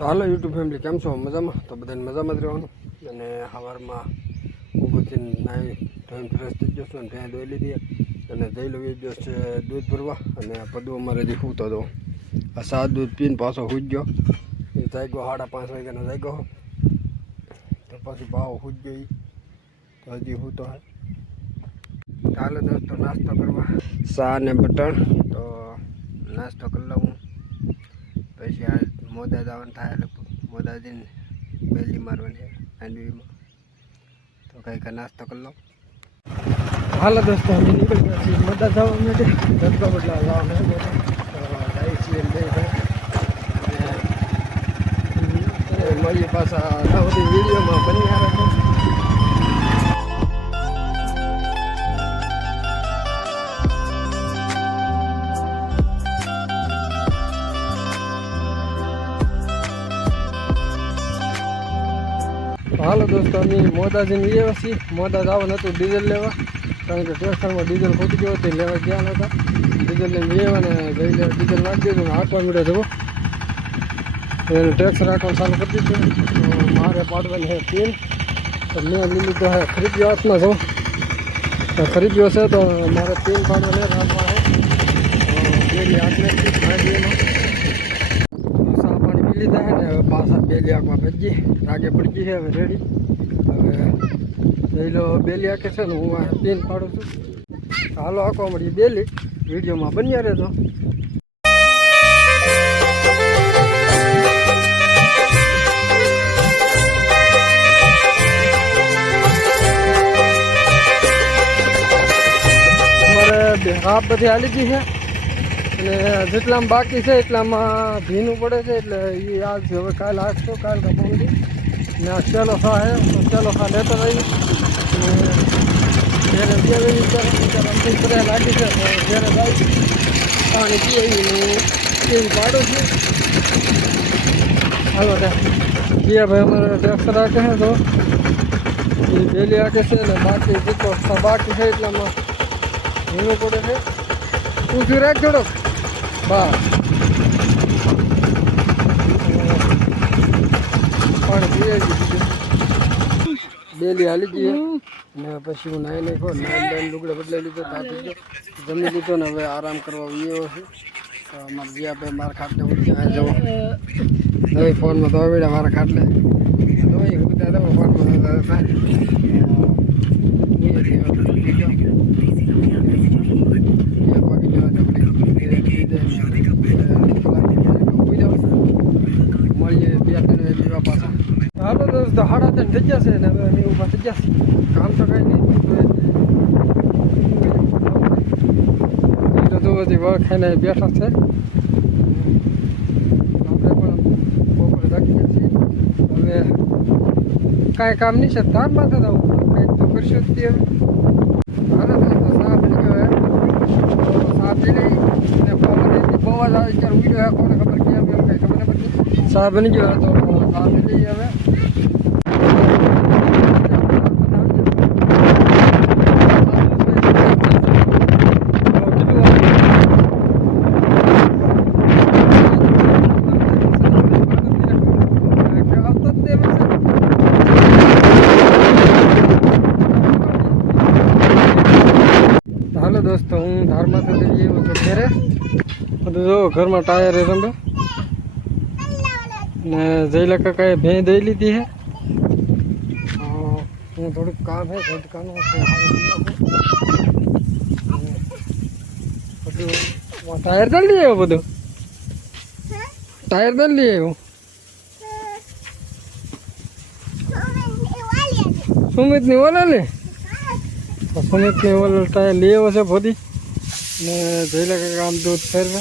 તો હાલો YouTube family કેમ છો? મજામાં? તો બધાને મજામાં જ રહેવાનું. અને સવારમાં ઊભું થઈને નાહી ફ્રેશ થઈ જશો અને ત્યાં ધોઈ લીધી અને જઈ લઉં એ દિવસ છે દૂધ ભરવા. અને પદુ અમારે જે સૂતો હતો. આ સાત દૂધ પીને પાછો સૂઈ ગયો. એ જાગ્યો સાડા પાંચ વાગ્યાનો જાગ્યો. તો પછી ભાવ સૂઈ ગયો તો હજી સૂતો હે ચાલો દોસ્તો, નાસ્તો કરવા. ચા ને બટન તો નાસ્તો કરી લઉં. પછી આ મોદા જવાનું થાય લગભગ. મોદા જઈને બેલી મારવાની છે હાંડવીમાં તો કંઈક નાસ્તો કરી લઉં. હાલો દોસ્તો અમે નીકળી ગયા છીએ. મોદા જવા માટે ધંધો બદલા જવા માટે જાય છીએ બે મળીએ પાછા વિડીયોમાં બની આવે હાલો દોસ્તો, અમે મોદા જઈને આવ્યા છીએ. મોદા જવાનું હતું ડીઝલ લેવા. કારણ કે ટ્રેક્ટરમાં ડીઝલ ખૂટી ગયો તે લેવા ગયા નહોતા. ડીઝલ લઈને આવ્યા ને ગઈ લેવા ડીઝલ નાખી દીધું આઠવા હાંકવા મળે જવો. એને ટ્રેક્ટર રાખવાનું ચાલુ કરી દીધું. મારે પાડવાની છે પિન. તો મેં લીધો છે ખરીદ્યો હાથમાં જવું તો ખરીદ્યો છે તો મારે પિન પાડવાને રાખવા સા પાણી પી લીધા છે ને હવે પાછા બેલિયાકમાં ભજી રાગે પડકી છે, હવે રેડી હવે પહેલો બેલિયા બેલી આંખે છે ને, હું આ પીન પાડું છું. હાલો આંખવા મળી બેલી. વિડીયોમાં બન્યા બે હાફ બધી હાલી ગઈ છે. અને જેટલામાં બાકી છે એટલામાં ભીનું પડે છે એટલે એ આજ હવે કાલ આજતો કાલ કપાવી ને આ ચેલો ખા હે ચેલો ખા લેતો રહી જ્યારે બે વેલી ત્યારે અંતિમ કર્યા લાગી છે જ્યારે ભાઈ પાણી પીએ એવું પાડું છું. હાલો જીયા ભાઈ અમારે ટેક્સ રાખે છે તો એ બેલી રાખે છે ને બાકી જેટલો બાકી છે એટલામાં ભીનું પડે છે. ઊંચું રાખ થોડોક. બસ પાણી બેલી હાલી ગઈ ને પછી હું નાઈ નાખ્યો. નાઈ નાઈને લુગડા બદલાઈ લીધો તાતી ગયો. જમી લીધો ને હવે આરામ કરવા વિયો છે. અમારે જ્યાં ભાઈ મારા ખાટલે ઉઠી જાય જવો હવે ફોનમાં દવા વેડા મારા ખાટલે. તો એ દવા ફોનમાં હતા મળીએ બે ત્રણ લેવા પાછા દોસ્તો સાડા ત્રણ થઈ જશે ને હવે અમે ઊભા થઈ જશે કામ તો કઈ નહીં તો બધી વળ ખાઈને બેઠા છે. આપણે પણ બપોરે રાખીએ છીએ. હવે કાંઈ કામ નહીં છે તાર માથે તો કંઈક તો કરશું જ તે હવે. ખબર દોસ્તો સાફ થઈ ગયો હે સાફ થઈ ગઈ ને પવન એટલી બહુ જ આવે ત્યારે ઉડ્યો હે કોને ખબર કેમ એમ કંઈ ખબર નથી પડતી સાફ બની ગયો તો સાફ થઈ જઈએ હવે હાલો દોસ્તો હું ધારમાંથી જઈ આવ્યો છું. ઘરે? બધું જો ઘરમાં ટાયર એ રમે ને જયલા કાકાએ ભેં દઈ લીધી છે. અ, હું થોડુંક કામ છે ઘટકાનું છે હારું કરી નાખું. બધું વા ટાયર દઈ લઈ આવ્યો બધું? ટાયર દઈ લઈ આવ્યો સુમિતની ઓલા લે સુમિતની ઓલા ટાયર લઈ આવ્યો છે ભોદી. ને જયલા કાકા આમ દૂધ ફેરવે.